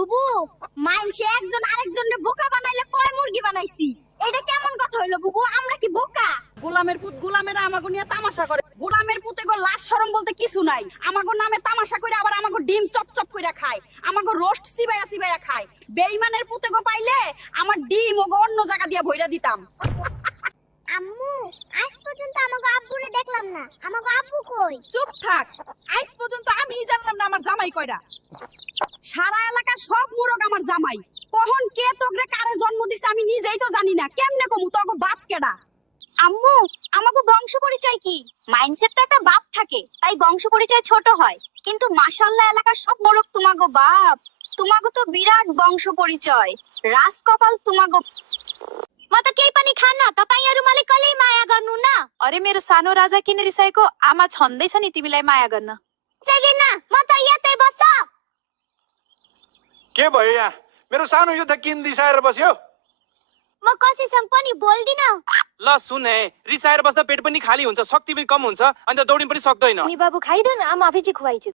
বুবু মাইনসে একজন আরেকজনের বোকা বানাইলে কয় মুরগি বানাইছি এটা কেমন কথা হইলো বুবু আমরা কি বোকা গোলামের পুত গোলামেরা আমাগো নিয়ে তামাশা করে গোলামের পুতে গো লাশ শরম বলতে কিছু নাই আমাগো নামে তামাশা করে আবার আমাগো ডিম চপ চপ কইরা খায় আমাগো রোস্ট সিবাইয়া সিবাইয়া খায় বেঈমানের পুতে গো পাইলে আমার ডিম ওগো অন্য জায়গা দিয়া ভইরা দিতাম আম্মু আজ পর্যন্ত আমাগো আব্বুরে দেখলাম না আমাগো আব্বু কই চুপ থাক আজ পর্যন্ত আমিই জানলাম না আমার জামাই কয়টা সারা এলাকার সব মুরগ আমার জামাই কখন কে তোগরে কারে জন্ম দিছে আমি নিজেই তো জানি না কেমনে কমু তোগো বাপ কেডা আম্মু আমাগো বংশ পরিচয় কি মাইন্ডসেট তো একটা বাপ থাকে তাই বংশ পরিচয় ছোট হয় কিন্তু মাশাআল্লাহ এলাকার সব মোরগ তোমাগো বাপ তোমাগো তো বিরাট বংশ পরিচয় রাজ কপাল তোমাগো म त केही पनि खान्न तपाईहरु मलाई कहिले माया गर्नु न अरे मेरो सानो राजा किन रिसाएको आमा छन्दैछ नि तिमीलाई माया गर्न चाहिएन म त यतै बस्छ के भयो यहाँ मेरो सानो यो त किन रिसाएर बस्यो म कसैसँग पनि बोल्दिन ल सुन है रिसाएर बस्दा पेट पनि खाली हुन्छ शक्ति पनि कम हुन्छ अन्त दौडिन पनि सक्दैन नि बाबु खाइदेऊ न आमा अफिसी खुवाइछु